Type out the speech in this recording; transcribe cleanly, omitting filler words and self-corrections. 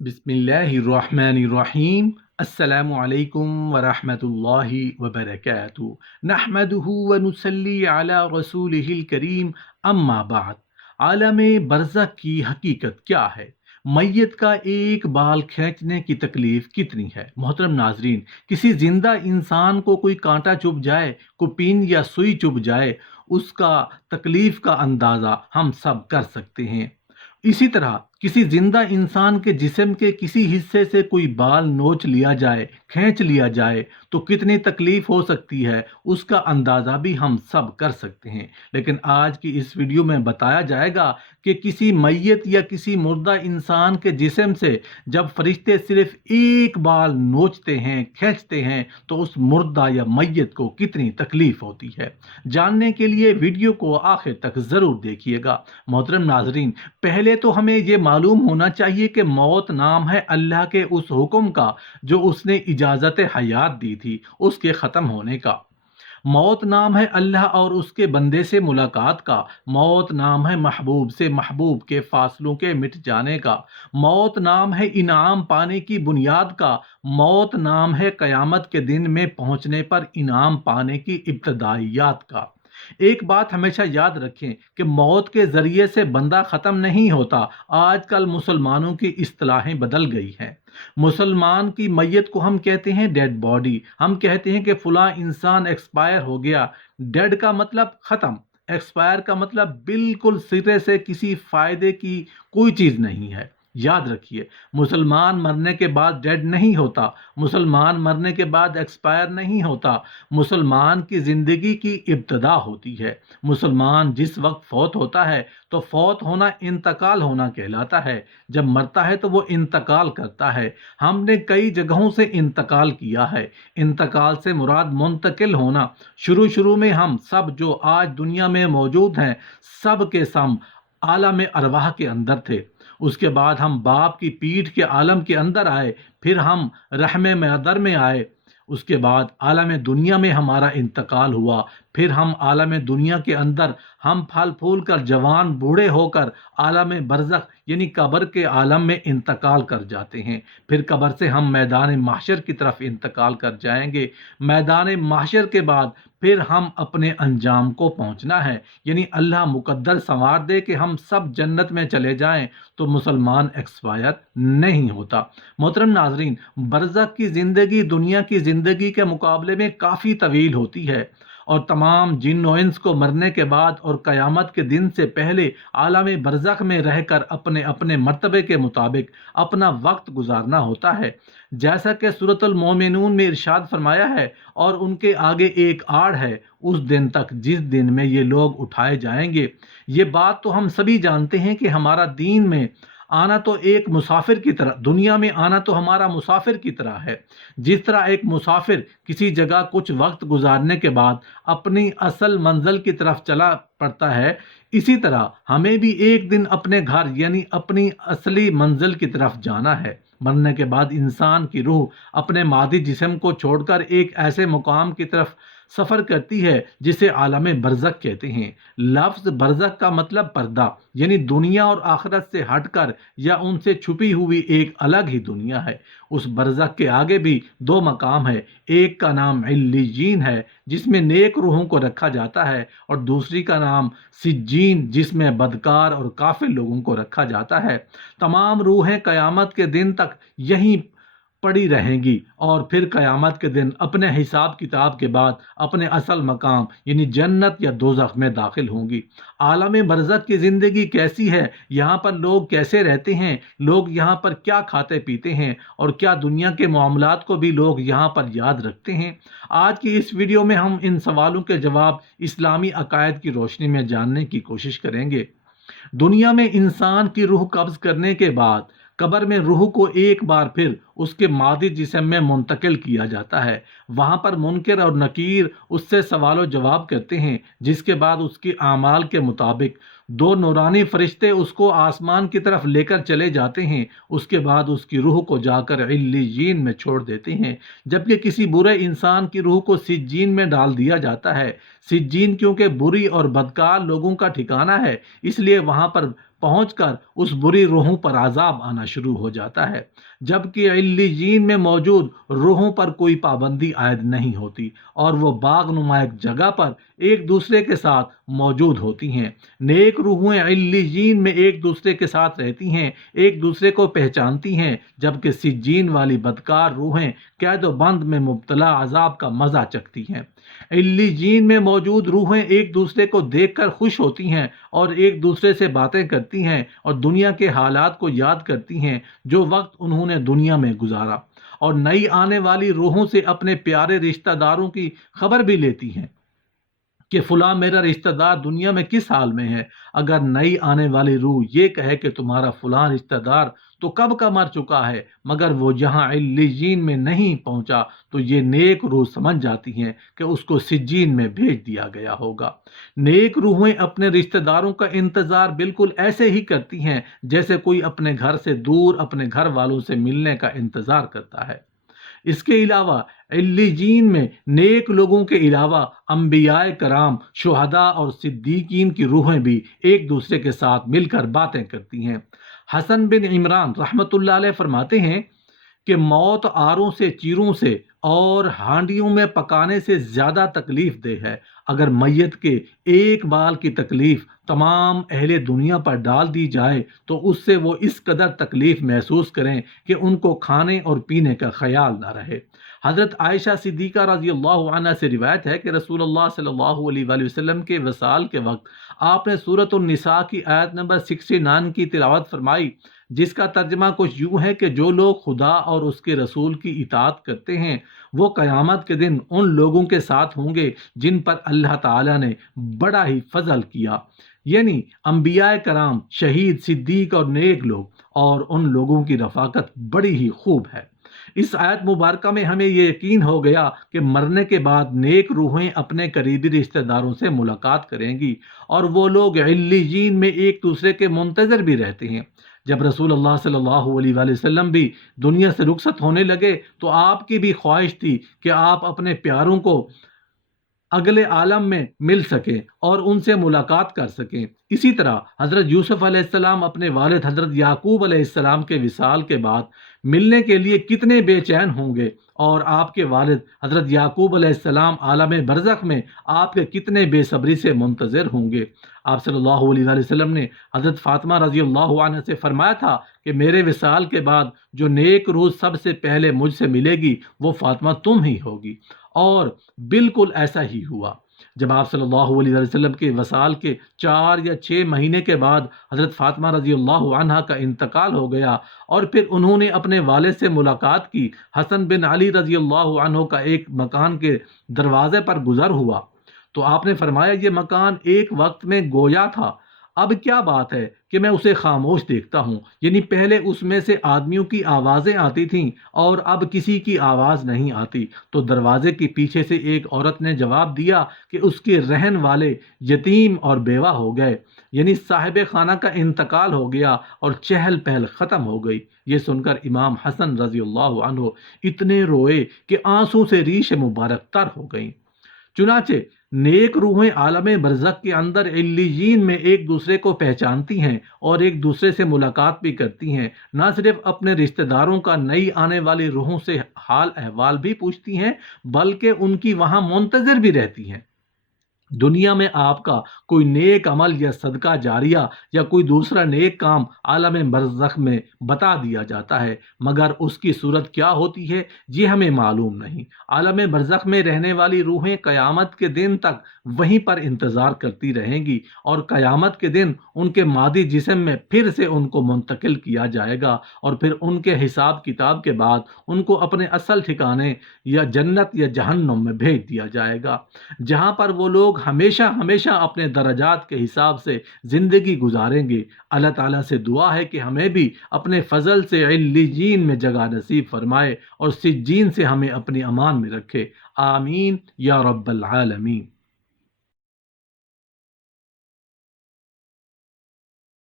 बिस्मिल्लाहिर्रहमानिर्रहीम। अस्सलामु अलैकुम वरहमतुल्लाहि वबरकातुहू। नहमदुहु व नुसल्ली अला रसूलिहिल करीम। अम्मा बाद। आलम बरज़ख की हकीकत क्या है? मैयत का एक बाल खींचने की तकलीफ कितनी है? मोहतरम नाजरीन, किसी जिंदा इंसान को कोई कांटा चुभ जाए, कोई पिन या सुई चुभ जाए, उसका तकलीफ का अंदाज़ा हम सब कर सकते हैं। इसी तरह किसी जिंदा इंसान के जिस्म के किसी हिस्से से कोई बाल नोच लिया जाए, खींच लिया जाए, तो कितनी तकलीफ हो सकती है, उसका अंदाज़ा भी हम सब कर सकते हैं। लेकिन आज की इस वीडियो में बताया जाएगा कि किसी मैयत या किसी मुर्दा इंसान के जिस्म से जब फरिश्ते सिर्फ एक बाल नोचते हैं, खींचते हैं, तो उस मुर्दा या मैयत को कितनी तकलीफ होती है। जानने के लिए वीडियो को आखिर तक ज़रूर देखिएगा। मोहतरम नाजरीन, पहले तो हमें ये मालूम होना चाहिए कि मौत नाम है अल्लाह के उस हुक्म का जो उसने इजाज़त हयात दी थी, उसके ख़त्म होने का। मौत नाम है अल्लाह और उसके बंदे से मुलाकात का। मौत नाम है महबूब से महबूब के फासलों के मिट जाने का। मौत नाम है इनाम पाने की बुनियाद का। मौत नाम है क़यामत के दिन में पहुंचने पर इनाम पाने की इब्तदाइयात का। एक बात हमेशा याद रखें कि मौत के ज़रिए से बंदा ख़त्म नहीं होता। आजकल मुसलमानों की इस्तिलाहें बदल गई हैं। मुसलमान की मैयत को हम कहते हैं डेड बॉडी। हम कहते हैं कि फ़लाँ इंसान एक्सपायर हो गया। डेड का मतलब ख़त्म, एक्सपायर का मतलब बिल्कुल सिरे से किसी फ़ायदे की कोई चीज़ नहीं है। याद रखिए, मुसलमान मरने के बाद डेड नहीं होता, मुसलमान मरने के बाद एक्सपायर नहीं होता। मुसलमान की ज़िंदगी की इब्तदा होती है। मुसलमान जिस वक्त फौत होता है तो फौत होना इंतकाल होना कहलाता है। जब मरता है तो वो इंतकाल करता है। हमने कई जगहों से इंतकाल किया है। इंतकाल से मुराद मुंतकिल होना। शुरू में हम सब जो आज दुनिया में मौजूद हैं, सब के सब आलम अरवाह के अंदर थे। उसके बाद हम बाप की पीठ के आलम के अंदर आए, फिर हम रहम मदर में आए, उसके बाद आलम दुनिया में हमारा इंतकाल हुआ, फिर हम आलम दुनिया के अंदर हम फल फूल कर जवान बूढ़े होकर आलम बरज़ख यानी कब्र के आलम में इंतकाल कर जाते हैं। फिर कब्र से हम मैदान महशर की तरफ इंतकाल कर जाएंगे। मैदान महशर के बाद फिर हम अपने अंजाम को पहुंचना है, यानी अल्लाह मुकद्दर संवार दे कि हम सब जन्नत में चले जाएं तो मुसलमान एक्सपायर नहीं होता। मोहतरम नाजरीन, बरज़ख की ज़िंदगी दुनिया की ज़िंदगी के मुकाबले में काफ़ी तवील होती है और तमाम जिन और इंस को मरने के बाद और क़यामत के दिन से पहले आलम बरज़ख में रहकर अपने अपने मर्तबे के मुताबिक अपना वक्त गुजारना होता है। जैसा कि सूरतुल मोमिनून में इरशाद फरमाया है, और उनके आगे एक आड़ है उस दिन तक जिस दिन में ये लोग उठाए जाएंगे। ये बात तो हम सभी जानते हैं कि हमारा दीन में आना तो एक मुसाफिर की तरह, दुनिया में आना तो हमारा मुसाफिर की तरह है। जिस तरह एक मुसाफिर किसी जगह कुछ वक्त गुजारने के बाद अपनी असल मंजिल की तरफ चला पड़ता है, इसी तरह हमें भी एक दिन अपने घर यानी अपनी असली मंजिल की तरफ जाना है। मरने के बाद इंसान की रूह अपने मादी जिस्म को छोड़कर एक ऐसे मुकाम की तरफ सफ़र करती है जिसे आलम बरज़ख कहते हैं। लफ्ज़ बरज़ख का मतलब पर्दा, यानी दुनिया और आखिरत से हटकर या उनसे छुपी हुई एक अलग ही दुनिया है। उस बरज़ख के आगे भी दो मकाम है। एक का नाम इल्लियीन है जिसमें नेक रूहों को रखा जाता है, और दूसरी का नाम सिज्जीन जिसमें बदकार और काफिर लोगों को रखा जाता है। तमाम रूहें क़यामत के दिन तक यहीं पड़ी रहेंगी और फिर क़यामत के दिन अपने हिसाब किताब के बाद अपने असल मकाम यानी जन्नत या दोज़ख में दाखिल होंगी। आलम बरज़ख की ज़िंदगी कैसी है, यहाँ पर लोग कैसे रहते हैं, लोग यहाँ पर क्या खाते पीते हैं, और क्या दुनिया के मामलात को भी लोग यहाँ पर याद रखते हैं। आज की इस वीडियो में हम इन सवालों के जवाब इस्लामी अकायद की रोशनी में जानने की कोशिश करेंगे। दुनिया में इंसान की रूह कब्ज़ करने के बाद कब्र में रूह को एक बार फिर उसके मादी जिस्म में मुंतकिल किया जाता है। वहाँ पर मुनकर और नकीर उससे सवाल जवाब करते हैं, जिसके बाद उसकी आमाल के मुताबिक दो नूरानी फरिश्ते उसको आसमान की तरफ लेकर चले जाते हैं। उसके बाद उसकी रूह को जाकर इल्लियीन में छोड़ देते हैं, जबकि किसी बुरे इंसान की रूह को सिज्जीन में डाल दिया जाता है। सिज्जीन क्योंकि बुरी और बदकार लोगों का ठिकाना है, इसलिए वहाँ पर پہنچ کر اس بری روحوں پر عذاب آنا شروع ہو جاتا ہے، جبکہ علیجین میں موجود روحوں پر کوئی پابندی عائد نہیں ہوتی اور وہ باغ نما ایک جگہ پر ایک دوسرے کے ساتھ موجود ہوتی ہیں۔ نیک روحیں علیجین میں ایک دوسرے کے ساتھ رہتی ہیں، ایک دوسرے کو پہچانتی ہیں، جبکہ سجین والی بدکار روحیں قید و بند میں مبتلا عذاب کا مزہ چکھتی ہیں۔ علیجین میں موجود روحیں ایک دوسرے کو دیکھ کر خوش ہوتی ہیں اور ایک دوسرے سے باتیں کرتی ہیں اور دنیا کے حالات کو یاد کرتی ہیں جو وقت انہوں نے دنیا میں گزارا، اور نئی آنے والی روحوں سے اپنے پیارے رشتہ داروں کی خبر بھی لیتی ہیں کہ فلاں میرا رشتہ دار دنیا میں کس حال میں ہے۔ اگر نئی آنے والی روح یہ کہے کہ تمہارا فلاں رشتہ دار تو کب کا مر چکا ہے مگر وہ جہاں علیجین میں نہیں پہنچا، تو یہ نیک روح سمجھ جاتی ہیں کہ اس کو سجین میں بھیج دیا گیا ہوگا۔ نیک روحیں اپنے رشتہ داروں کا انتظار بالکل ایسے ہی کرتی ہیں جیسے کوئی اپنے گھر سے دور اپنے گھر والوں سے ملنے کا انتظار کرتا ہے۔ اس کے علاوہ علیجین میں نیک لوگوں کے علاوہ انبیاء کرام، شہداء اور صدیقین کی روحیں بھی ایک دوسرے کے ساتھ مل کر باتیں کرتی ہیں۔ حسن بن عمران رحمۃ اللہ علیہ فرماتے ہیں کہ موت آروں سے، چیروں سے اور ہانڈیوں میں پکانے سے زیادہ تکلیف دہ ہے۔ اگر میت کے ایک بال کی تکلیف تمام اہل دنیا پر ڈال دی جائے تو اس سے وہ اس قدر تکلیف محسوس کریں کہ ان کو کھانے اور پینے کا خیال نہ رہے۔ حضرت عائشہ صدیقہ رضی اللہ عنہ سے روایت ہے کہ رسول اللہ صلی اللہ علیہ وآلہ وسلم کے وصال کے وقت آپ نے سورۃ النساء کی آیت نمبر 69 کی تلاوت فرمائی، جس کا ترجمہ کچھ یوں ہے کہ جو لوگ خدا اور اس کے رسول کی اطاعت کرتے ہیں وہ قیامت کے دن ان لوگوں کے ساتھ ہوں گے جن پر اللہ تعالیٰ نے بڑا ہی فضل کیا، یعنی انبیاء کرام، شہید، صدیق اور نیک لوگ، اور ان لوگوں کی رفاقت بڑی ہی خوب ہے۔ اس آیت مبارکہ میں ہمیں یہ یقین ہو گیا کہ مرنے کے بعد نیک روحیں اپنے قریبی رشتہ داروں سے ملاقات کریں گی، اور وہ لوگ علیجین میں ایک دوسرے کے منتظر بھی رہتے ہیں۔ جب رسول اللہ صلی اللہ علیہ وآلہ وسلم بھی دنیا سے رخصت ہونے لگے تو آپ کی بھی خواہش تھی کہ آپ اپنے پیاروں کو اگلے عالم میں مل سکیں اور ان سے ملاقات کر سکیں۔ اسی طرح حضرت یوسف علیہ السلام اپنے والد حضرت یعقوب علیہ السلام کے وصال کے بعد ملنے کے لیے کتنے بے چین ہوں گے، اور آپ کے والد حضرت یعقوب علیہ السلام عالم برزخ میں آپ کے کتنے بے صبری سے منتظر ہوں گے۔ آپ صلی اللہ علیہ وآلہ وسلم نے حضرت فاطمہ رضی اللہ عنہ سے فرمایا تھا کہ میرے وصال کے بعد جو نیک روح سب سے پہلے مجھ سے ملے گی وہ فاطمہ تم ہی ہوگی، اور بالکل ایسا ہی ہوا۔ جب آپ صلی اللہ علیہ وسلم کے وصال کے 4 یا 6 مہینے کے بعد حضرت فاطمہ رضی اللہ عنہا کا انتقال ہو گیا اور پھر انہوں نے اپنے والد سے ملاقات کی، حسن بن علی رضی اللہ عنہ کا ایک مکان کے دروازے پر گزر ہوا تو آپ نے فرمایا یہ مکان ایک وقت میں گویا تھا، اب کیا بات ہے کہ میں اسے خاموش دیکھتا ہوں، یعنی پہلے اس میں سے آدمیوں کی آوازیں آتی تھیں اور اب کسی کی آواز نہیں آتی۔ تو دروازے کے پیچھے سے ایک عورت نے جواب دیا کہ اس کے رہن والے یتیم اور بیوہ ہو گئے، یعنی صاحب خانہ کا انتقال ہو گیا اور چہل پہل ختم ہو گئی۔ یہ سن کر امام حسن رضی اللہ عنہ اتنے روئے کہ آنسوں سے ریش مبارک تر ہو گئیں۔ چنانچہ نیک روحیں عالم برزخ کے اندر علیجین میں ایک دوسرے کو پہچانتی ہیں اور ایک دوسرے سے ملاقات بھی کرتی ہیں، نہ صرف اپنے رشتہ داروں کا نئی آنے والی روحوں سے حال احوال بھی پوچھتی ہیں بلکہ ان کی وہاں منتظر بھی رہتی ہیں۔ دنیا میں آپ کا کوئی نیک عمل یا صدقہ جاریہ یا کوئی دوسرا نیک کام عالم برزخ میں بتا دیا جاتا ہے، مگر اس کی صورت کیا ہوتی ہے یہ ہمیں معلوم نہیں۔ عالم برزخ میں رہنے والی روحیں قیامت کے دن تک وہیں پر انتظار کرتی رہیں گی، اور قیامت کے دن ان کے مادی جسم میں پھر سے ان کو منتقل کیا جائے گا، اور پھر ان کے حساب کتاب کے بعد ان کو اپنے اصل ٹھکانے یا جنت یا جہنم میں بھیج دیا جائے گا، جہاں پر وہ لوگ ہمیشہ ہمیشہ اپنے درجات کے حساب سے زندگی گزاریں گے۔ اللہ تعالیٰ سے دعا ہے کہ ہمیں بھی اپنے فضل سے علیجین میں جگہ نصیب فرمائے اور سجین سے ہمیں اپنی امان میں رکھے، آمین یا رب العالمین۔